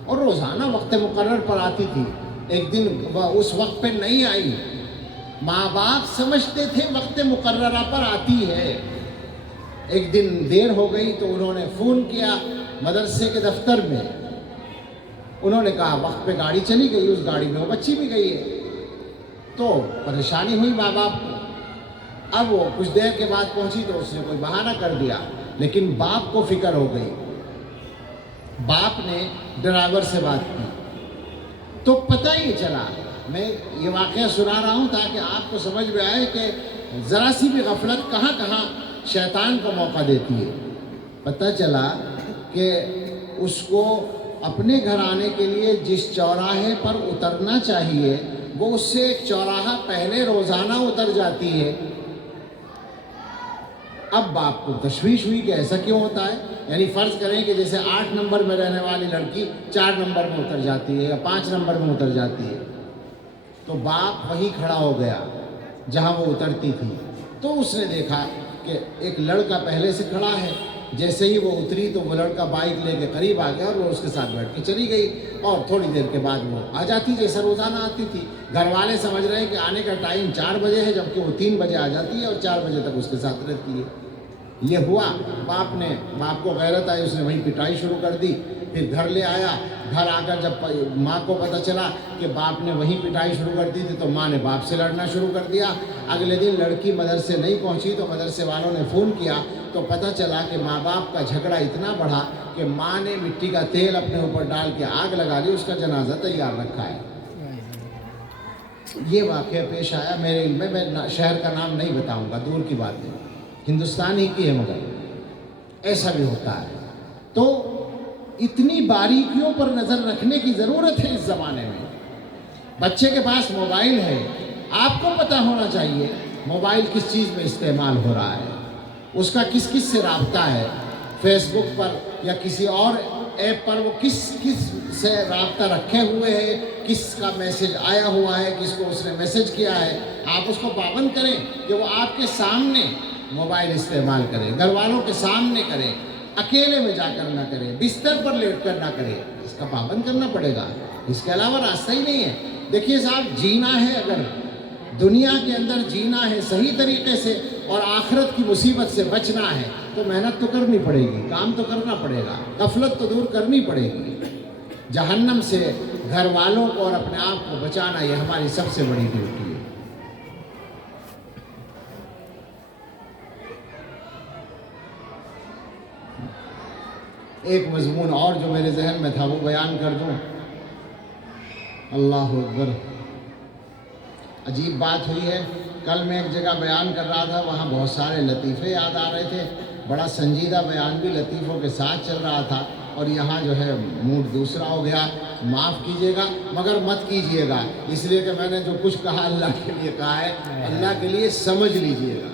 اور روزانہ وقت مقرر پر آتی تھی۔ ایک دن اس وقت پہ نہیں آئی، ماں باپ سمجھتے تھے وقت مقررہ پر آتی ہے۔ ایک دن دیر ہو گئی تو انہوں نے فون کیا مدرسے کے دفتر میں، انہوں نے کہا وقت پہ گاڑی چلی گئی، اس گاڑی میں وہ بچی بھی گئی ہے۔ تو پریشانی ہوئی ماں باپ کو۔ اب وہ کچھ دیر کے بعد پہنچی تو اس نے کوئی بہانہ کر دیا، لیکن باپ کو فکر ہو گئی۔ باپ نے ڈرائیور سے بات کی تو پتہ ہی چلا۔ میں یہ واقعہ سنا رہا ہوں تاکہ آپ کو سمجھ میں آئے کہ ذرا سی بھی غفلت کہاں کہاں شیطان کو موقع دیتی ہے۔ پتہ چلا کہ اس کو اپنے گھر آنے کے لیے جس چوراہے پر اترنا چاہیے وہ اس سے ایک چوراہا پہلے روزانہ اتر جاتی ہے۔ اب باپ کو تشویش ہوئی کہ ایسا کیوں ہوتا ہے، یعنی فرض کریں کہ جیسے 8 نمبر میں رہنے والی لڑکی 4 نمبر میں اتر جاتی ہے یا 5 نمبر میں اتر جاتی ہے، تو باپ وہیں کھڑا ہو گیا جہاں وہ اترتی تھی، تو اس نے دیکھا کہ ایک لڑکا پہلے سے کھڑا ہے، جیسے ہی وہ اتری تو وہ لڑکا بائک لے کے قریب آ گیا اور وہ اس کے ساتھ بیٹھ کے چلی گئی، اور تھوڑی دیر کے بعد وہ آ جاتی جیسا روزانہ آتی تھی۔ گھر والے سمجھ رہے ہیں کہ آنے کا ٹائم 4 بجے ہے، جبکہ وہ 3 بجے آ جاتی ہے اور 4 بجے تک اس کے ساتھ رہتی ہے۔ یہ ہوا، باپ کو غیرت آئی، اس نے وہیں پٹائی شروع کر دی۔ پھر گھر لے آیا، گھر آ کر جب ماں کو پتہ چلا کہ باپ نے وہیں پٹائی شروع کر دی تھی تو ماں نے باپ سے لڑنا شروع کر دیا۔ اگلے دن لڑکی مدرسے نہیں پہنچی تو مدرسے والوں نے فون کیا تو پتہ چلا کہ ماں باپ کا جھگڑا اتنا بڑھا کہ ماں نے مٹی کا تیل اپنے اوپر ڈال کے آگ لگا لی، اس کا جنازہ تیار رکھا ہے۔ یہ واقعہ پیش آیا میرے علم میں شہر کا نام نہیں بتاؤں گا، دور کی بات ہے، ہندوستان ہی کی ہے، مگر ایسا بھی ہوتا ہے۔ تو اتنی باریکیوں پر نظر رکھنے کی ضرورت ہے اس زمانے میں۔ بچے کے پاس موبائل ہے، آپ کو پتہ ہونا چاہیے موبائل کس چیز میں استعمال ہو رہا ہے، اس کا کس سے رابطہ ہے، فیس بک پر یا کسی اور ایپ پر وہ کس سے رابطہ رکھے ہوئے ہے، کس کا میسج آیا ہوا ہے، کس کو اس نے میسج کیا ہے۔ آپ اس کو پابند کریں کہ وہ آپ کے سامنے موبائل استعمال کرے، گھر والوں کے سامنے کرے، اکیلے میں جا کر نہ کرے، بستر پر لیٹ کر نہ کرے، اس کا پابند کرنا پڑے گا، اس کے علاوہ راستہ ہی نہیں ہے۔ دیکھیے صاحب، جینا ہے، اگر دنیا کے اندر جینا ہے صحیح طریقے سے اور آخرت کی مصیبت سے بچنا ہے تو محنت تو کرنی پڑے گی، کام تو کرنا پڑے گا، غفلت تو دور کرنی پڑے گی۔ جہنم سے گھر والوں کو اور اپنے آپ کو بچانا یہ ہماری سب سے بڑی ڈیوٹی ہے۔ ایک مضمون اور جو میرے ذہن میں تھا وہ بیان کر دوں۔ اللہ اکبر، عجیب بات ہوئی ہے۔ کل میں ایک جگہ بیان کر رہا تھا، وہاں بہت سارے لطیفے یاد آ رہے تھے، بڑا سنجیدہ بیان بھی لطیفوں کے ساتھ چل رہا تھا، اور یہاں جو ہے موڈ دوسرا ہو گیا۔ معاف کیجئے گا مگر مت کیجئے گا، اس لیے کہ میں نے جو کچھ کہا اللہ کے لیے کہا ہے، اللہ کے لیے سمجھ لیجئے گا،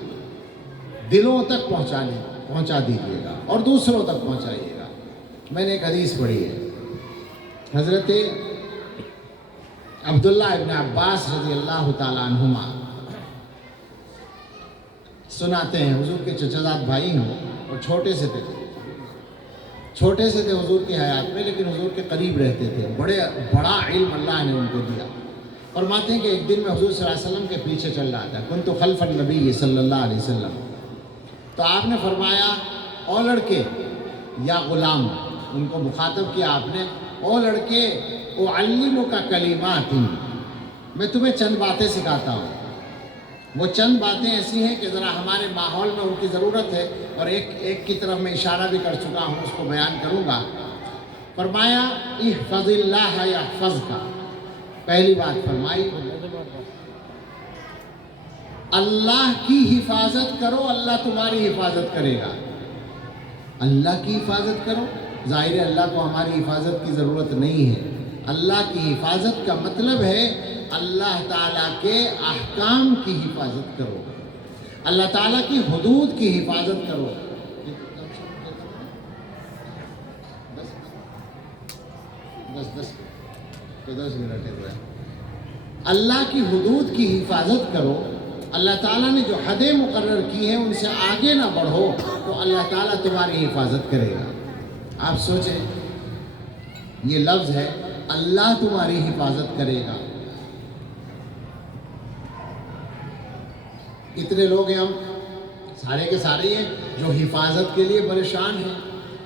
دلوں تک پہنچا دیجئے گا اور دوسروں تک پہنچائیے گا۔ میں نے ایک حدیث پڑھی ہے، حضرت عبداللہ ابن عباس رضی اللہ تعالیٰ عنہما سناتے ہیں، حضور کے چچا بھائی ہوں اور چھوٹے سے تھے حضور کی حیات میں، لیکن حضور کے قریب رہتے تھے، بڑا علم اللہ نے ان کو دیا۔ فرماتے ہیں کہ ایک دن میں حضور صلی اللہ علیہ وسلم کے پیچھے چل رہا تھا، کنت خلف النبی صلی اللہ علیہ وسلم، تو آپ نے فرمایا او لڑکے یا غلام، ان کو مخاطب کیا آپ نے، او لڑکے اعلمک کلمات، میں تمہیں چند باتیں سکھاتا ہوں۔ وہ چند باتیں ایسی ہیں کہ ذرا ہمارے ماحول میں ان کی ضرورت ہے، اور ایک کی طرف میں اشارہ بھی کر چکا ہوں، اس کو بیان کروں گا۔ فرمایا احفظ اللہ یحفظک، پہلی بات فرمائی اللہ کی حفاظت کرو، اللہ تمہاری حفاظت کرے گا۔ اللہ کی حفاظت کرو، ظاہر ہے اللہ کو ہماری حفاظت کی ضرورت نہیں ہے۔ اللہ کی حفاظت کا مطلب ہے اللہ تعالیٰ کے احکام کی حفاظت کرو، اللہ تعالیٰ کی حدود کی حفاظت کرو۔ دس منٹ ہے، اللہ کی حدود کی حفاظت کرو، اللہ تعالیٰ نے جو حدیں مقرر کی ہیں ان سے آگے نہ بڑھو تو اللہ تعالیٰ تمہاری حفاظت کرے گا۔ آپ سوچیں، یہ لفظ ہے اللہ تمہاری حفاظت کرے گا۔ اتنے لوگ ہیں، ہم سارے کے سارے ہیں جو حفاظت کے لیے پریشان ہیں۔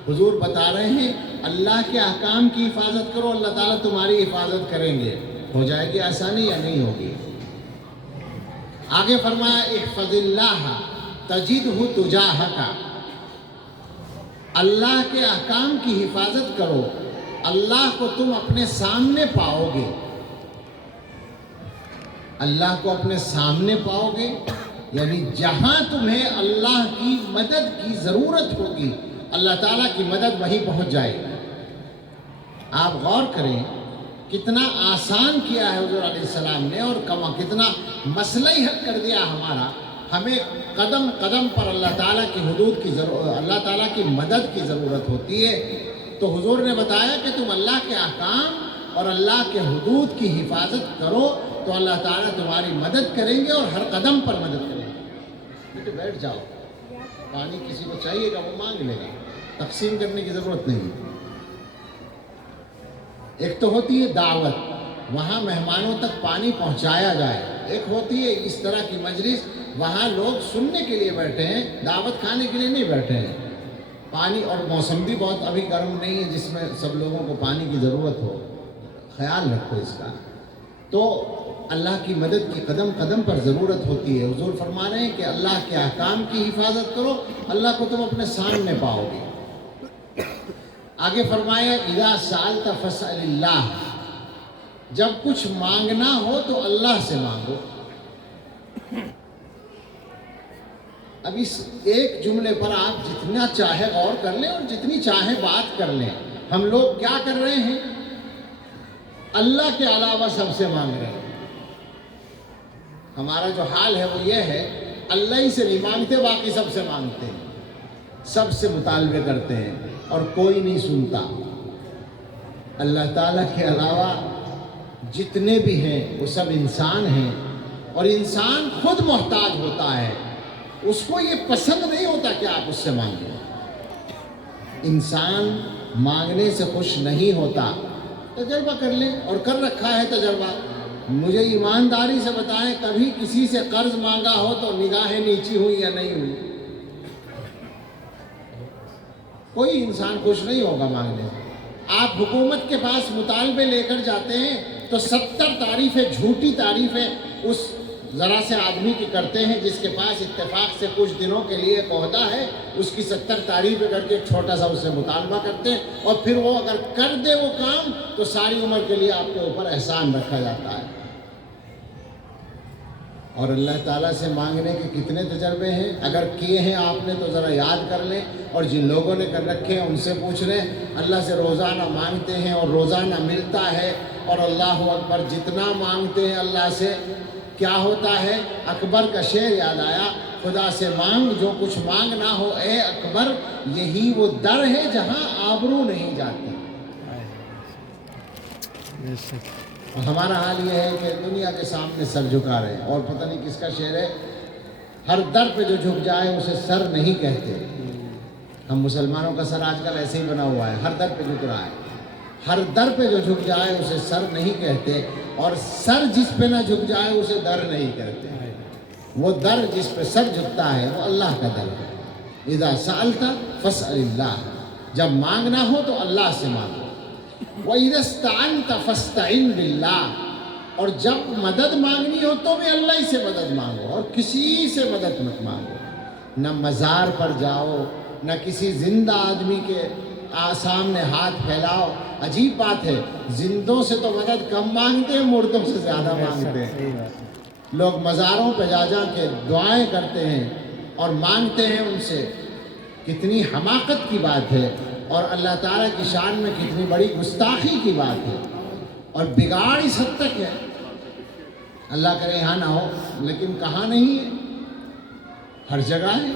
حضور بتا رہے ہیں اللہ کے احکام کی حفاظت کرو، اللہ تعالیٰ تمہاری حفاظت کریں گے۔ ہو جائے گی آسانی یا نہیں ہوگی؟ آگے فرمایا احفظ اللہ تجدہ تجاہک، اللہ کے احکام کی حفاظت کرو، اللہ کو تم اپنے سامنے پاؤ گے۔ اللہ کو اپنے سامنے پاؤ گے یعنی جہاں تمہیں اللہ کی مدد کی ضرورت ہوگی اللہ تعالیٰ کی مدد وہیں پہنچ جائے گی۔ آپ غور کریں کتنا آسان کیا ہے حضور علیہ السلام نے، اور کتنا مسئلہ ہی حل کر دیا ہمارا ہمیں قدم قدم پر اللہ تعالیٰ کی حدود کی اللہ تعالیٰ کی مدد کی ضرورت ہوتی ہے. تو حضور نے بتایا کہ تم اللہ کے احکام اور اللہ کے حدود کی حفاظت کرو تو اللہ تعالیٰ تمہاری مدد کریں گے اور ہر قدم پر مدد کریں گے. بیٹے بیٹھ جاؤ، پانی کسی کو چاہیے گا وہ مانگ لے گا، تقسیم کرنے کی ضرورت نہیں. ایک تو ہوتی ہے دعوت، وہاں مہمانوں تک پانی پہنچایا جائے. ایک ہوتی ہے اس طرح کی مجلس، وہاں لوگ سننے کے لیے بیٹھے ہیں، دعوت کھانے کے لیے نہیں بیٹھے ہیں. پانی اور موسم بھی بہت ابھی گرم نہیں ہے جس میں سب لوگوں کو پانی کی ضرورت ہو، خیال رکھو اس کا. تو اللہ کی مدد کی قدم قدم پر ضرورت ہوتی ہے. حضور فرما رہے ہیں کہ اللہ کے احکام کی حفاظت کرو، اللہ کو تم اپنے سامنے پاؤ گے. آگے فرمایا اذا سألت فاسأل اللہ، جب کچھ مانگنا ہو تو اللہ سے مانگو. اب اس ایک جملے پر آپ جتنا چاہے غور کر لیں اور جتنی چاہے بات کر لیں. ہم لوگ کیا کر رہے ہیں؟ اللہ کے علاوہ سب سے مانگ رہے ہیں. ہمارا جو حال ہے وہ یہ ہے، اللہ ہی سے نہیں مانگتے، باقی سب سے مانگتے ہیں، سب سے مطالبے کرتے ہیں اور کوئی نہیں سنتا. اللہ تعالیٰ کے علاوہ جتنے بھی ہیں وہ سب انسان ہیں، اور انسان خود محتاج ہوتا ہے. اس کو یہ پسند نہیں ہوتا کہ آپ اس سے مانگیں. انسان مانگنے سے خوش نہیں ہوتا. تجربہ کر لیں، اور کر رکھا ہے تجربہ. مجھے ایمانداری سے بتائیں کبھی کسی سے قرض مانگا ہو تو نگاہیں نیچی ہوئی یا نہیں ہوئی؟ کوئی انسان خوش نہیں ہوگا مانگنے سے. آپ حکومت کے پاس مطالبے لے کر جاتے ہیں تو 70 تعریفیں، جھوٹی تعریفیں اس ذرا سے آدمی کی کرتے ہیں جس کے پاس اتفاق سے کچھ دنوں کے لیے ایک عہدہ ہے. اس کی 70 تعریفیں کر کے ایک چھوٹا سا اس سے مطالبہ کرتے ہیں، اور پھر وہ اگر کر دے وہ کام تو ساری عمر کے لیے آپ کے اوپر احسان رکھا جاتا ہے. اور اللہ تعالیٰ سے مانگنے کے کتنے تجربے ہیں. اگر کیے ہیں آپ نے تو ذرا یاد کر لیں، اور جن لوگوں نے کر رکھے ہیں ان سے پوچھ لیں. اللہ سے روزانہ مانگتے ہیں اور روزانہ ملتا ہے. اور اللہ اکبر، جتنا مانگتے ہیں اللہ سے کیا ہوتا ہے. اکبر کا شعر یاد آیا، خدا سے مانگ جو کچھ مانگنا ہو اے اکبر، یہی وہ در ہے جہاں آبرو نہیں جاتی. اور ہمارا حال یہ ہے کہ دنیا کے سامنے سر جھکا رہے ہیں. اور پتہ نہیں کس کا شعر ہے، ہر در پہ جو جھک جائے اسے سر نہیں کہتے. ہم مسلمانوں کا سر آج کل ایسے ہی بنا ہوا ہے، ہر در پہ جھک رہا ہے. ہر در پہ جو جھک جائے اسے سر نہیں کہتے، اور سر جس پہ نہ جھک جائے اسے در نہیں کہتے. وہ در جس پہ سر جھکتا ہے وہ اللہ کا در ہے. اذا سألت فاسأل اللہ، جب مانگنا ہو تو اللہ سے مانگو. وَإِذَا اسْتَعَنْتَ فَاسْتَعِنْ بِاللَّهِ، اور جب مدد مانگنی ہو تو بھی اللہ ہی سے مدد مانگو، اور کسی سے مدد مت مانگو. نہ مزار پر جاؤ، نہ کسی زندہ آدمی کے سامنے ہاتھ پھیلاؤ. عجیب بات ہے، زندوں سے تو مدد کم مانگتے ہیں، مردوں سے زیادہ مانگتے ہیں. لوگ مزاروں پہ جا جا کے دعائیں کرتے ہیں اور مانگتے ہیں ان سے. کتنی حماقت کی بات ہے، اور اللہ تعالیٰ کی شان میں کتنی بڑی گستاخی کی بات ہے، اور بگاڑ اس حد تک ہے. اللہ کرے یہاں نہ ہو، لیکن کہاں نہیں ہے، ہر جگہ ہے.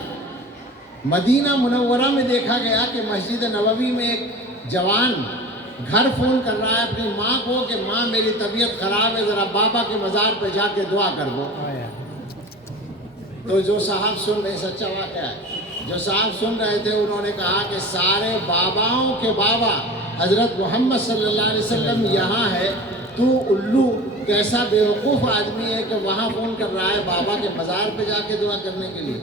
مدینہ منورہ میں دیکھا گیا کہ مسجد نبوی میں ایک جوان گھر فون کر رہا ہے اپنی ماں کو کہ ماں میری طبیعت خراب ہے، ذرا بابا کے مزار پہ جا کے دعا کر دو. تو جو صاحب سن رہے، سچا واقعہ ہے، جو صاحب سن رہے تھے انہوں نے کہا کہ سارے باباؤں کے بابا حضرت محمد صلی اللہ علیہ وسلم یہاں ہے، تو الو کیسا بیوقوف آدمی ہے کہ وہاں فون کر رہا ہے بابا کے مزار پہ جا کے دعا کرنے کے لیے.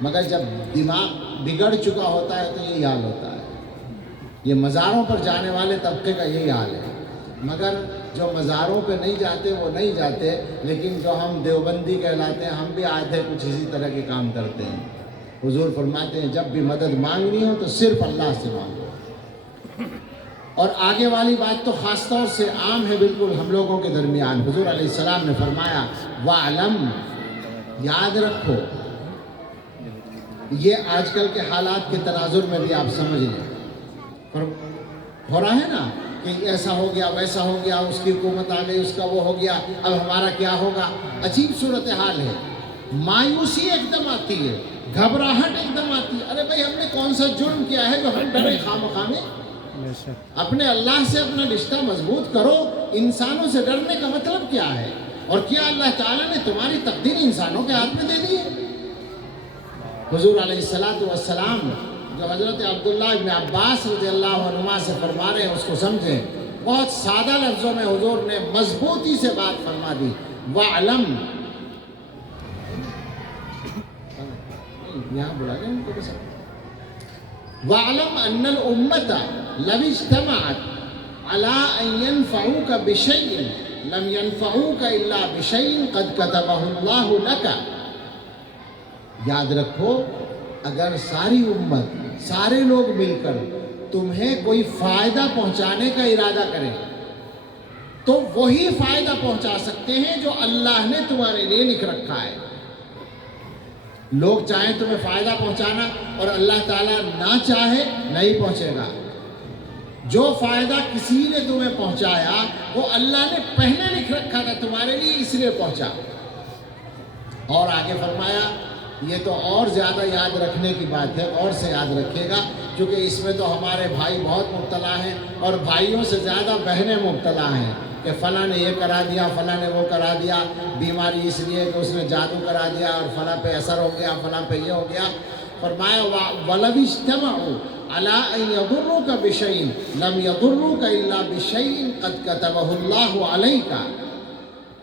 مگر جب دماغ بگڑ چکا ہوتا ہے تو یہی حال ہوتا ہے. یہ مزاروں پر جانے والے طبقے کا یہی حال ہے. مگر جو مزاروں پہ نہیں جاتے وہ نہیں جاتے، لیکن جو ہم دیوبندی کہلاتے ہیں ہم بھی آدھے کچھ اسی طرح کے کام کرتے ہیں. حضور فرماتے ہیں جب بھی مدد مانگنی ہو تو صرف اللہ سے مانگو. اور آگے والی بات تو خاص طور سے عام ہے بالکل ہم لوگوں کے درمیان. حضور علیہ السلام نے فرمایا وَعْلَمْ، یاد رکھو. یہ آج کل کے حالات کے تناظر میں بھی آپ سمجھ لیں. ہو رہا ہے نا کہ ایسا ہو گیا ویسا ہو گیا، اس کی حکومت آ گئی، اس کا وہ ہو گیا، اب ہمارا کیا ہوگا. عجیب صورتحال ہے. مایوسی ایک دم آتی ہے، گھبراہٹ ایک دم آتی ہے، ارے بھائی ہم نے کون سا جرم کیا ہے جو ہم ڈرے خواہ میں؟ اپنے اللہ سے اپنا رشتہ مضبوط کرو۔ انسانوں سے ڈرنے کا مطلب کیا ہے؟ اور کیا اللہ تعالیٰ نے تمہاری تقدیر انسانوں کے ہاتھ میں دے دی ہے؟ حضور علیہ السلام جو حضرت عبداللہ ابن عباس رضی اللہ عنہما سے فرما رہے ہیں اس کو سمجھیں۔ بہت سادہ لفظوں میں حضور نے مضبوطی سے بات فرما دی، وَعْلَمْ، یہاں بلا لیں ان کو بس، وَعْلَمْ أَنَّ الْأُمَّةَ لَوِ اجْتَمَعَتْ عَلَىٰ أَن يَنْفَعُوكَ بِشَيْءٍ لَمْ يَنْفَعُوكَ إِلَّا بِشَيْءٍ قَدْ كَتَبَهُ اللَّهُ لَكَ۔ یاد رکھو، اگر ساری امت، سارے لوگ مل کر تمہیں کوئی فائدہ پہنچانے کا ارادہ کریں تو وہی فائدہ پہنچا سکتے ہیں جو اللہ نے تمہارے لیے لکھ رکھا ہے۔ لوگ چاہیں تمہیں فائدہ پہنچانا اور اللہ تعالیٰ نہ چاہے نہیں پہنچے گا۔ جو فائدہ کسی نے تمہیں پہنچایا وہ اللہ نے پہلے لکھ رکھا تھا تمہارے لیے، اس لیے پہنچا۔ اور آگے فرمایا، یہ تو اور زیادہ یاد رکھنے کی بات ہے، اور سے یاد رکھے گا، کیونکہ اس میں تو ہمارے بھائی بہت مبتلا ہیں اور بھائیوں سے زیادہ بہنیں مبتلا ہیں کہ فلاں نے یہ کرا دیا، فلاں نے وہ کرا دیا، بیماری اس لیے کہ اس نے جادو کرا دیا اور فلاں پہ اثر ہو گیا، فلاں پہ یہ ہو گیا۔ فرمایا وَلَوِ اجْتَمَعُوا عَلَىٰ أَن يَضُرُّوكَ بِشَيْءٍ لَمْ يَضُرُّوكَ إِلَّا بِشَيْءٍ قَدْ كَتَبَهُ اللَّهُ عَلَيْكَ۔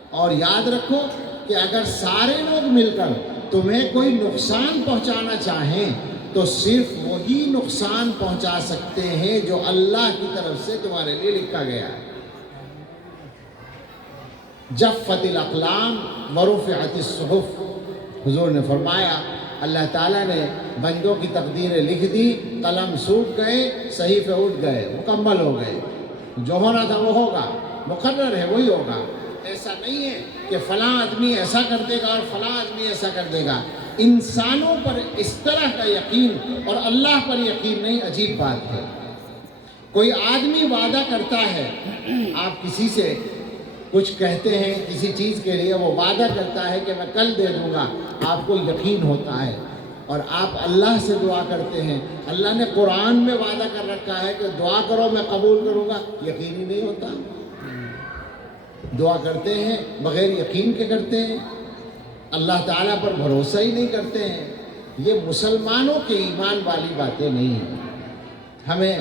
اور یاد رکھو کہ اگر سارے لوگ مل کر تمہیں کوئی نقصان پہنچانا چاہیں تو صرف وہی نقصان پہنچا سکتے ہیں جو اللہ کی طرف سے تمہارے لیے لکھا گیا ہے۔ جفت الاقلام ورفعت الصحف، حضور نے فرمایا اللہ تعالیٰ نے بندوں کی تقدیریں لکھ دی، قلم سوکھ گئے، صحیفے اٹھ گئے، مکمل ہو گئے، جو ہونا تھا وہ ہوگا، مقرر ہے وہی ہوگا۔ ایسا نہیں ہے کہ فلاں آدمی ایسا کر دے گا اور فلاں آدمی ایسا کر دے گا۔ انسانوں پر اس طرح کا یقین اور اللہ پر یقین نہیں، عجیب بات ہے۔ کوئی آدمی وعدہ کرتا ہے، آپ کسی سے کچھ کہتے ہیں کسی چیز کے لیے، وہ وعدہ کرتا ہے کہ میں کل دے دوں گا، آپ کو یقین ہوتا ہے اور آپ اللہ سے دعا کرتے ہیں، اللہ نے قرآن میں وعدہ کر رکھا ہے کہ دعا کرو میں قبول کروں گا، یقین ہی نہیں ہوتا۔ دعا کرتے ہیں بغیر یقین کے کرتے ہیں، اللہ تعالیٰ پر بھروسہ ہی نہیں کرتے ہیں۔ یہ مسلمانوں کے ایمان والی باتیں نہیں ہیں۔ ہمیں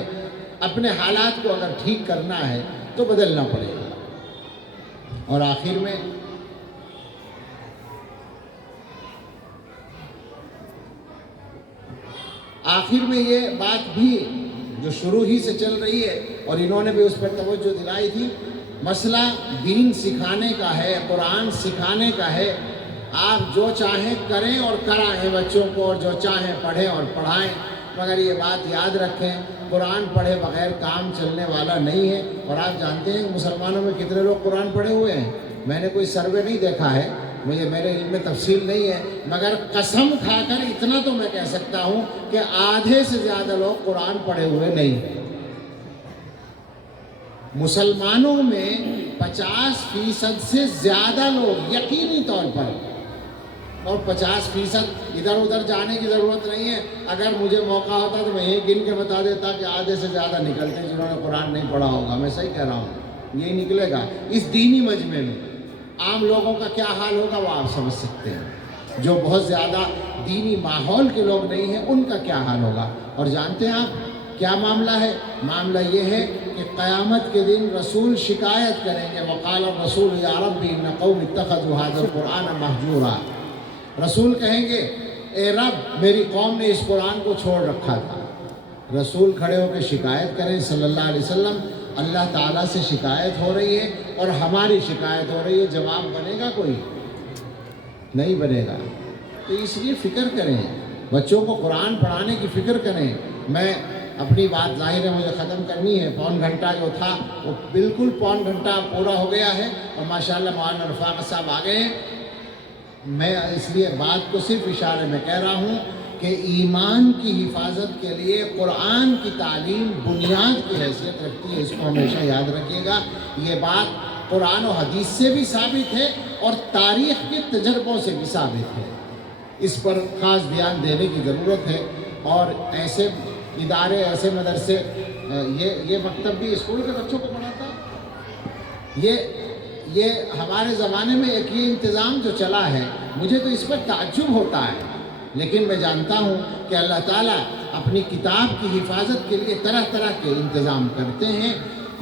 اپنے حالات کو اگر ٹھیک کرنا ہے تو بدلنا پڑے گا۔ اور آخر میں یہ بات بھی جو شروع ہی سے چل رہی ہے اور انہوں نے بھی اس پر توجہ دلائی تھی، مسئلہ دین سکھانے کا ہے، قرآن سکھانے کا ہے۔ آپ جو چاہیں کریں اور کرائیں بچوں کو، اور جو چاہیں پڑھیں اور پڑھائیں، مگر یہ بات یاد رکھیں قرآن پڑھے بغیر کام چلنے والا نہیں ہے۔ اور آپ جانتے ہیں مسلمانوں میں کتنے لوگ قرآن پڑھے ہوئے ہیں؟ میں نے کوئی سروے نہیں دیکھا ہے، میرے علم میں تفصیل نہیں ہے، مگر قسم کھا کر اتنا تو میں کہہ سکتا ہوں کہ آدھے سے زیادہ لوگ قرآن پڑھے ہوئے نہیں ہیں۔ مسلمانوں میں 50% سے زیادہ لوگ یقینی طور پر، اور 50% ادھر ادھر جانے کی ضرورت نہیں ہے۔ اگر مجھے موقع ہوتا تو میں یہ گن کے بتا دیتا کہ آدھے سے زیادہ نکلتے ہیں جنہوں نے قرآن نہیں پڑھا ہوگا۔ میں صحیح کہہ رہا ہوں، یہی نکلے گا۔ اس دینی مجمع میں عام لوگوں کا کیا حال ہوگا وہ آپ سمجھ سکتے ہیں۔ جو بہت زیادہ دینی ماحول کے لوگ نہیں ہیں ان کا کیا حال ہوگا۔ اور جانتے ہیں آپ کیا معاملہ ہے؟ معاملہ یہ ہے کہ قیامت کے دن رسول شکایت کریں گے، وقال الرسول یا رب ان قوم اتخذوا هذا القرآن مہجورا۔ رسول کہیں گے اے رب میری قوم نے اس قرآن کو چھوڑ رکھا تھا۔ رسول کھڑے ہو کے شکایت کریں صلی اللہ علیہ وسلم، اللہ تعالیٰ سے شکایت ہو رہی ہے اور ہماری شکایت ہو رہی ہے، جواب بنے گا کوئی؟ نہیں بنے گا۔ تو اس لیے فکر کریں، بچوں کو قرآن پڑھانے کی فکر کریں۔ میں اپنی بات ظاہر ہے مجھے ختم کرنی ہے، پون گھنٹہ جو تھا وہ بالکل پون گھنٹہ پورا ہو گیا ہے اور ماشاءاللہ مولانا رفاقت صاحب آ گئے ہیں۔ میں اس لیے بات کو صرف اشارے میں کہہ رہا ہوں کہ ایمان کی حفاظت کے لیے قرآن کی تعلیم بنیاد کی حیثیت رکھتی ہے، اس کو ہمیشہ یاد رکھیے گا۔ یہ بات قرآن و حدیث سے بھی ثابت ہے اور تاریخ کے تجربوں سے بھی ثابت ہے۔ اس پر خاص دھیان دینے کی ضرورت ہے، اور ایسے ادارے، ایسے مدرسے، یہ مکتب بھی اسکول کے بچوں کو پڑھاتا ہے۔ یہ ہمارے زمانے میں ایک یہ انتظام جو چلا ہے، مجھے تو اس پر تعجب ہوتا ہے، لیکن میں جانتا ہوں کہ اللہ تعالیٰ اپنی کتاب کی حفاظت کے لیے طرح طرح کے انتظام کرتے ہیں۔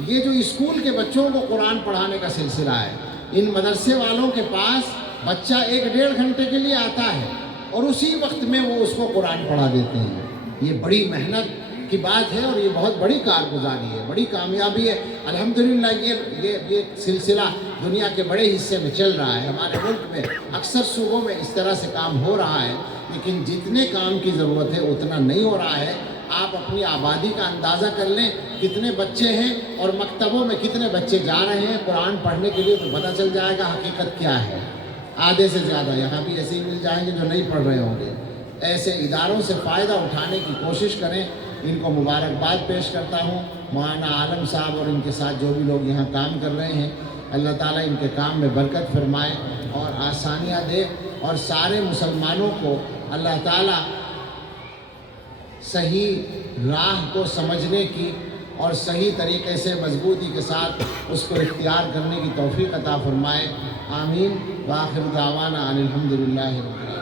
یہ جو اسکول کے بچوں کو قرآن پڑھانے کا سلسلہ ہے، ان مدرسے والوں کے پاس بچہ 1-1.5 گھنٹے کے لیے آتا ہے اور اسی وقت میں وہ اس کو قرآن پڑھا دیتے ہیں۔ یہ بڑی محنت کی بات ہے، اور یہ بہت بڑی کارگزاری ہے، بڑی کامیابی ہے۔ الحمدللہ یہ سلسلہ دنیا کے بڑے حصے میں چل رہا ہے۔ ہمارے ملک میں اکثر صوبوں میں اس طرح سے کام ہو رہا ہے، لیکن جتنے کام کی ضرورت ہے اتنا نہیں ہو رہا ہے۔ آپ اپنی آبادی کا اندازہ کر لیں، کتنے بچے ہیں اور مکتبوں میں کتنے بچے جا رہے ہیں قرآن پڑھنے کے لیے، تو پتہ چل جائے گا حقیقت کیا ہے۔ آدھے سے زیادہ یہاں بھی ایسے ہی مل جائیں گے جو نہیں پڑھ رہے ہوں گے۔ ایسے اداروں سے فائدہ اٹھانے کی کوشش کریں۔ ان کو مبارکباد پیش کرتا ہوں، مولانا عالم صاحب اور ان کے ساتھ جو بھی لوگ یہاں کام کر رہے ہیں، اللہ تعالیٰ ان کے کام میں برکت فرمائے اور آسانیاں دے، اور سارے مسلمانوں کو اللہ تعالیٰ صحیح راہ کو سمجھنے کی اور صحیح طریقے سے مضبوطی کے ساتھ اس کو اختیار کرنے کی توفیق عطا فرمائے۔ آمین۔ وآخر دعوانا ان الحمدللہ رب العالمین۔